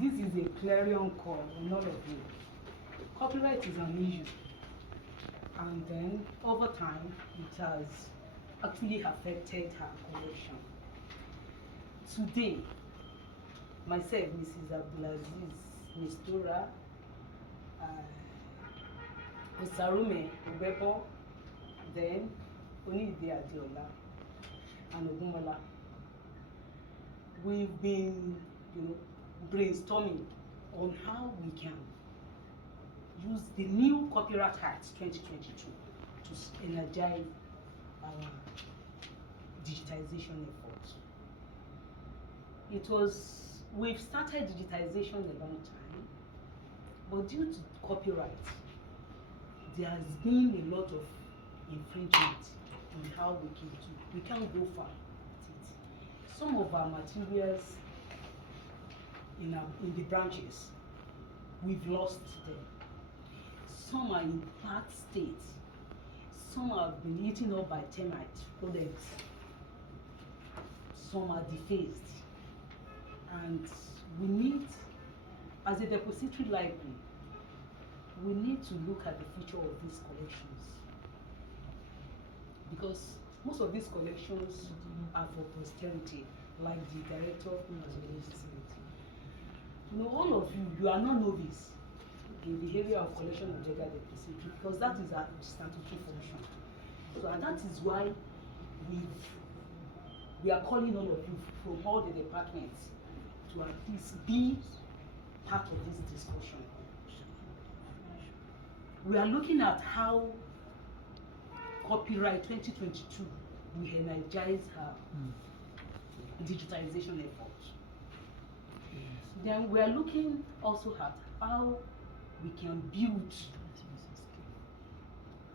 this is a clarion call on all of you. Copyright is an issue, and then over time it has actually affected her collection. Today, myself, Mrs. Abdulaziz, Ms. Dora, Osarume Obebo, then Onide Adeola, and Ogunmola. We've been, brainstorming on how we can use the new Copyright Act 2022 to energize our digitization efforts. We've started digitization a long time, but due to copyright, there has been a lot of infringement on how we can't go far with it. Some of our materials in the branches, we've lost them. Some are in bad state. Some have been eaten up by termite rodents. Some are defaced. And we need, as a depository library, we need to look at the future of these collections, because most of these collections are for posterity, like the director has always said. All of you are not novice in the area of collection of legal depository, because that is our statutory function. So, and that is why we are calling all of you from all the departments to at least be part of this discussion. We are looking at how Copyright 2022 will energize her digitalization efforts. Then we are looking also at how we can build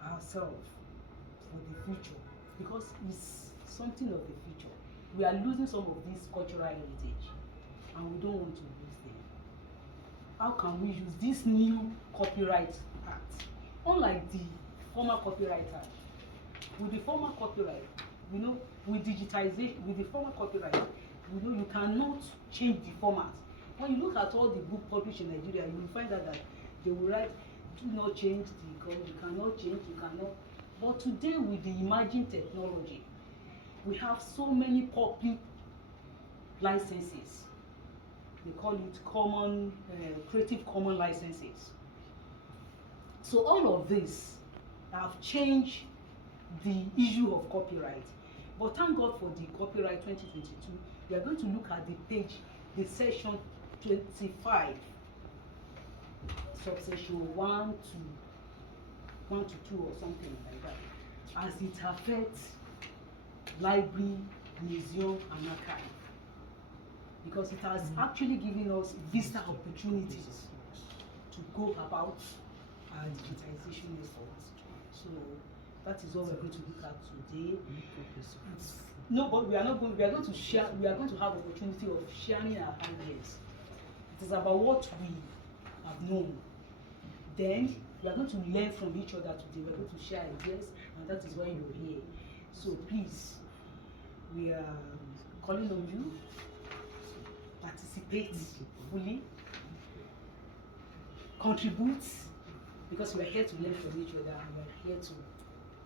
ourselves for the future, because it's something of the future. We are losing some of this cultural heritage, and we don't want to lose them. How can we use this new Copyright Act? Unlike the former Copyright Act, with the former copyright, with digitization, with the former copyright, you cannot change the format. When you look at all the book published in Nigeria, you will find out that they will write, do not change the color, you cannot change, you cannot. But today, with the emerging technology, we have so many public licenses. They call it Creative Commons licenses. So all of this have changed the issue of copyright. But thank God for the Copyright 2022. We are going to look at the section 25, subsection 1 to 2 or something like that, as it affects library, museum, and archive. Because it has actually given us vista opportunities to go about our digitization efforts. So that is what we're going to look at today. But we are going to share, we are going to have opportunity of sharing our ideas. It is about what we have known. Then we are going to learn from each other today. We are going to share ideas, and that is why you're here. So please, we are calling on you, participate fully, contribute, because we are here to learn from each other, and we are here to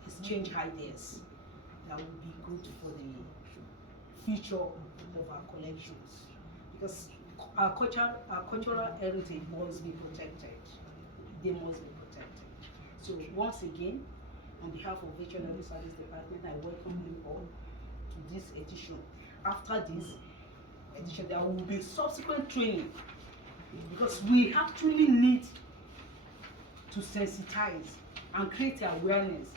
exchange ideas that will be good for the future of our collections, because our cultural heritage must be protected. They must be protected. So once again, on behalf of Veterinary Service Department, I welcome you all to this edition. After this edition, there will be subsequent training, because we actually need to sensitize and create awareness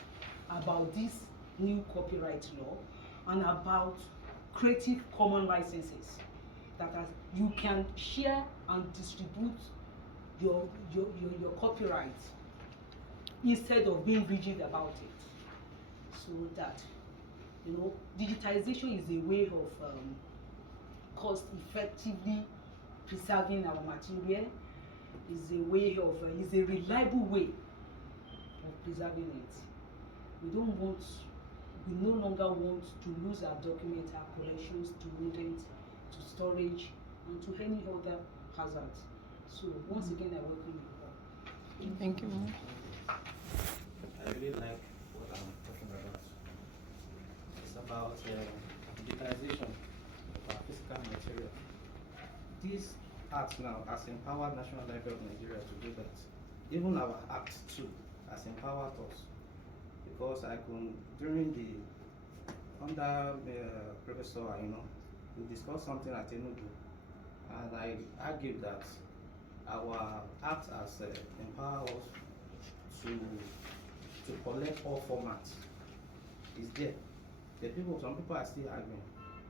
about this new copyright law and about Creative Commons licenses, that you can share and distribute your copyright instead of being rigid about it. So that digitization is a way of cost effectively preserving our material, is a way of is a reliable way of preserving it. We no longer want to lose our documents, our collections, to rodents, to storage, and to any other hazards. So once again, I welcome you all. Thank you. I really like what I'm talking about. It's about digitalization of our physical material. This act now has empowered National Library of Nigeria to do that. Even our act too has empowered us, because I could, during the under Professor, we discussed something at Enugu, and I argued that our act has empowered us to collect all formats. It's there. Some people are still arguing.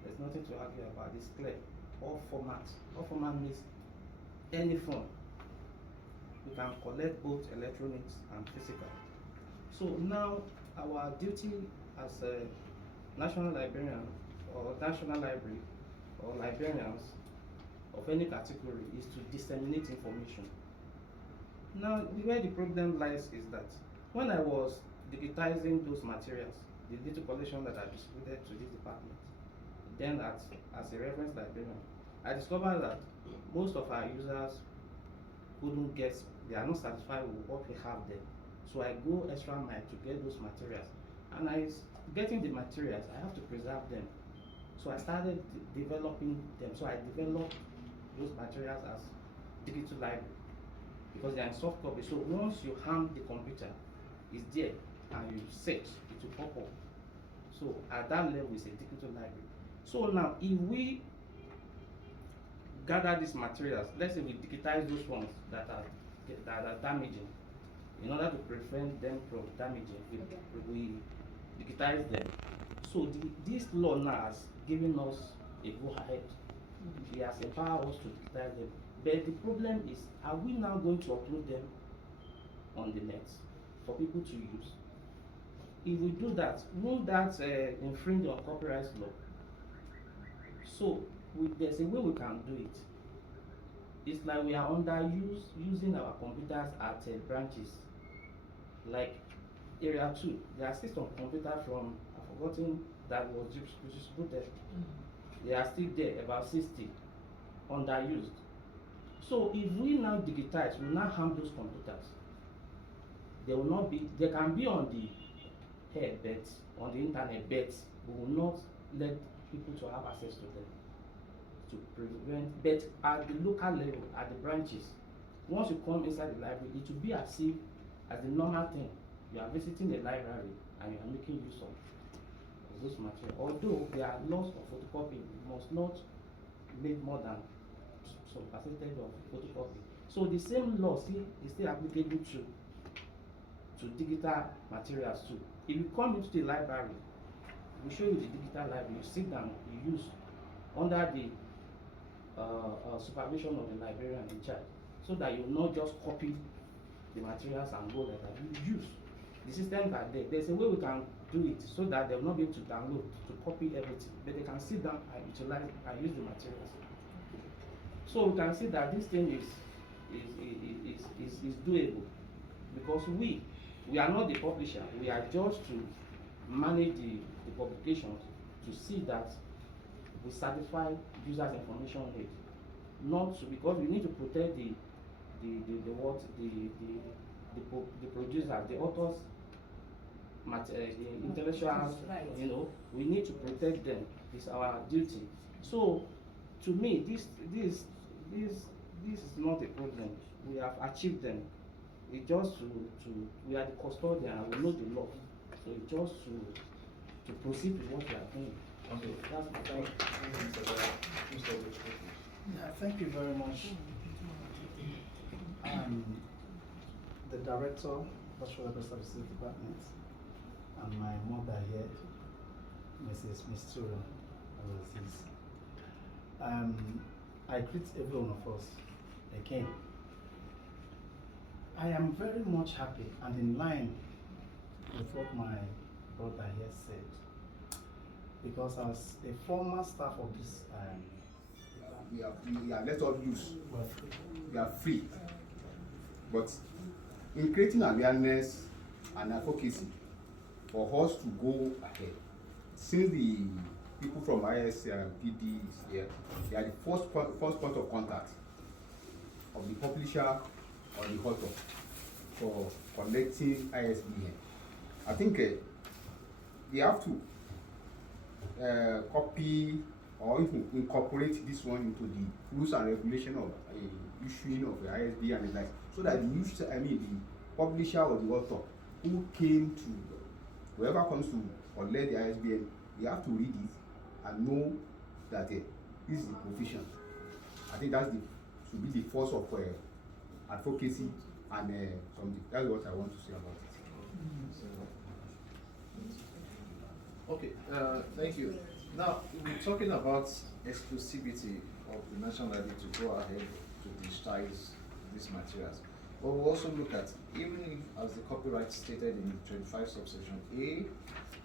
There's nothing to argue about. It's clear. All formats. All format means any form. We can collect both electronics and physical. So now our duty as a national librarian or national library or librarians of any category is to disseminate information. Now, where the problem lies is that when I was digitizing those materials, the little collection that I distributed to this department, then as a reference librarian, I discovered that most of our users couldn't get, they are not satisfied with what we have there. So I go extra mile to get those materials. And getting the materials, I have to preserve them. So I started developing them. So I developed those materials as digital library, because they are in soft copy. So once you harm the computer, it's there, and you search, it will pop up. So at that level, it's a digital library. So now, if we gather these materials, let's say we digitize those ones that are damaging, in order to prevent them from damaging, we digitize them. So this law now has given us a go ahead. It has empowered us to digitize them. But the problem is, are we now going to upload them on the net for people to use? If we do that, won't that infringe on copyright law? So there's a way we can do it. It's like we are using our computers at branches, like area 2. There are still some computers from, I've forgotten, that was distributed. They are still there, about 60, underused. So if we now digitize, we now harm those computers. They will not be, they can be on the head, but on the internet, but we will not let people to have access to them, to prevent. But at the local level, at the branches, once you come inside the library, it will be as if, as the normal thing, you are visiting the library and you are making use of those materials. Although there are laws of photocopy, you must not make more than some percentage of photocopy. So the same law is still applicable to digital materials too. If you come into the library, we show you the digital library, you sit down, you use under the supervision of the librarian in charge, so that you will not just copy the materials and go like that. You use the systems are there. There's a way we can do it so that they will not be able to download, to copy everything, but they can sit down and utilize and use the materials. So we can see that this thing is doable, because we are not the publisher. We are just to manage the publications, to see that we satisfy users' information need. Not to, because we need to protect the producers, the authors, the intellectuals, we need to protect them. It's our duty. So to me, this is not a problem. We have achieved them. It's just we are the custodian and we know the law. So it's just to proceed with what we are doing. Okay. So that's my point. Yeah, thank you very much. The director, National Library Services Department, and my mother here, Mrs. Mistura Aziz. I greet every one of us again. I am very much happy and in line with what my brother here said, because as a former staff of this we are let us loose. We are free. But in creating awareness and advocacy for us to go ahead, since the people from ISPD is here. They are the first point of contact of the publisher or the author for collecting ISBN. I think they have to copy or even incorporate this one into the rules and regulation of issuing of the ISBN and the like, so that the publisher or the author who came to, whoever comes to collect the ISBN, they have to read it and know that this is the provision. I think should be the force of advocacy and something. That's what I want to say about it. Okay, thank you. Now, we're talking about exclusivity of the National Library to go ahead to digitize these materials. But we'll also look at, even if, as the copyright stated in 25 subsection A,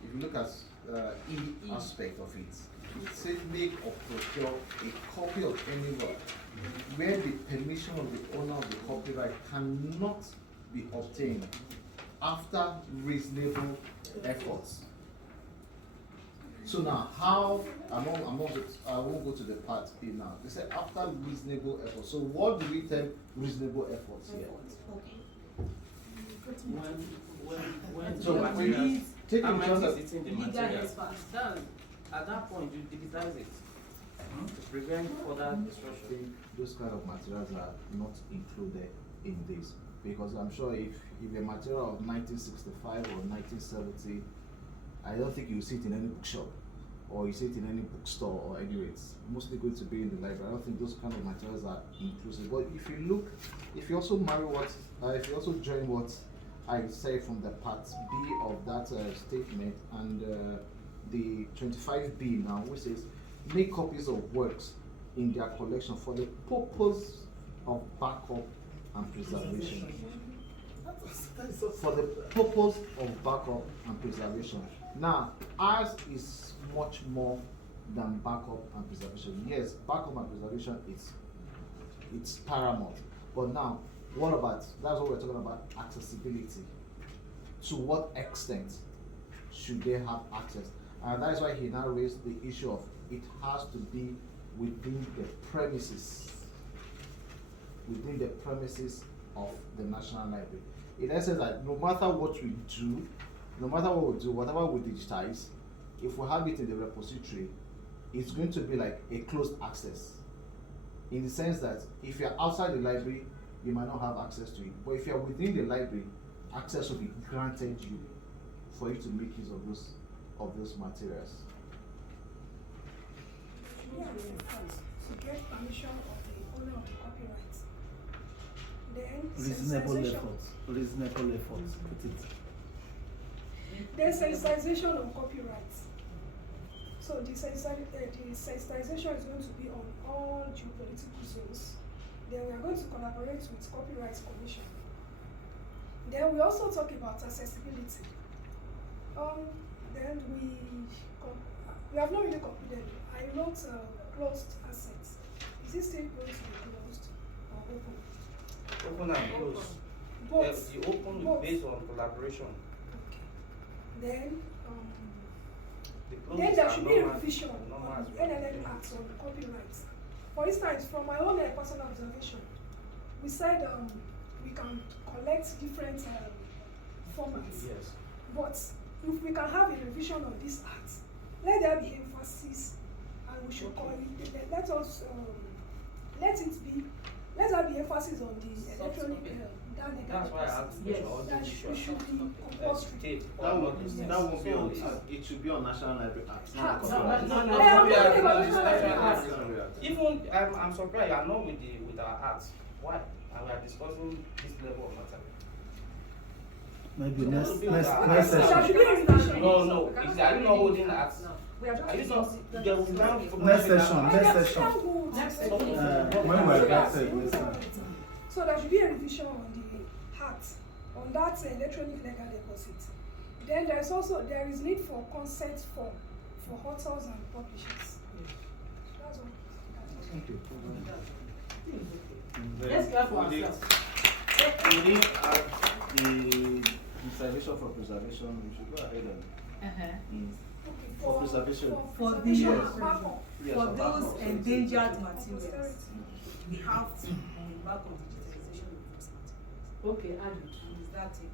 if you look at E aspect of it, it says make or procure a copy of any work where the permission of the owner of the copyright cannot be obtained after reasonable efforts. So now, how, I won't go to the part B now. They said after reasonable efforts. So what do we term reasonable efforts here? So Yeah, materials, take how in much terms is of it in the legal materials? experts. Then, at that point, you digitize it to prevent further destruction. Those kind of materials are not included in this, because I'm sure if a material of 1965 or 1970, I don't think you see it in any bookshop or you see it in any bookstore, or anyway, it's mostly going to be in the library. I don't think those kind of materials are inclusive. But if you look, if you also marry if you also join what I say from the part B of that statement and the 25B now, which says make copies of works in their collection for the purpose of backup and preservation. For the purpose of backup and preservation. Now, ours is much more than backup and preservation. Yes, backup and preservation it's paramount. But now, what about, that's what we're talking about, accessibility. To what extent should they have access? And that is why he now raised the issue of it has to be within the premises of the National Library. In essence, that no matter what we do, whatever we digitize, if we have it in the repository, it's going to be like a closed access. In the sense that if you're outside the library, you might not have access to it. But if you're within the library, access will be granted you for you to make use of those materials. To get permission of the owner of the copyright. Then Reasonable sensitization. efforts. Reasonable efforts. Put it. Then sensitization of copyrights. So the sensitization is going to be on all geopolitical zones. Then we are going to collaborate with Copyright Commission. Then we also talk about accessibility. Then we have not really concluded. I wrote closed assets. Is it still going to be closed or open? Open and close. Both. The open Both. is based on collaboration. Okay. Then The close then is there should be a normal- revision normal on as the well. NLN Act on copyright. For instance, from my own personal observation, we said we can collect different formats. Yes. But if we can have a revision of this act, let there be emphasis, and we should call it. Let there be emphasis on the electronic That's why I asked the Yes. question, all that these it issues. should be compulsory. Tape, That all won't, these Yes. that won't be So on. it's- It should be on National Library Act. No, Not no, copyright. no, I am we are- talking about we are- National we are- Library Act. Even I'm surprised you are not with our arts. Why? And we are discussing this level of matter. Maybe So next we'll be on the next arts. There session. should be a revision. No, no. Are you not holding arts? We are just Are you not? There will now. Next session. Next session. Next When we're backstage next time. So there should be a revision on the act, on that electronic legal deposit. Then there is need for consent form for authors and publishers. That's all. Thank you. Let's care for We did- ourselves. We didn't have the conservation for preservation. We should go ahead and Okay, For preservation. For the- preservation Yes. and backup. Yes, For for those backup. endangered For materials, posterity. we have to embark on digitalization of those materials. Okay, Adi. And is that taking?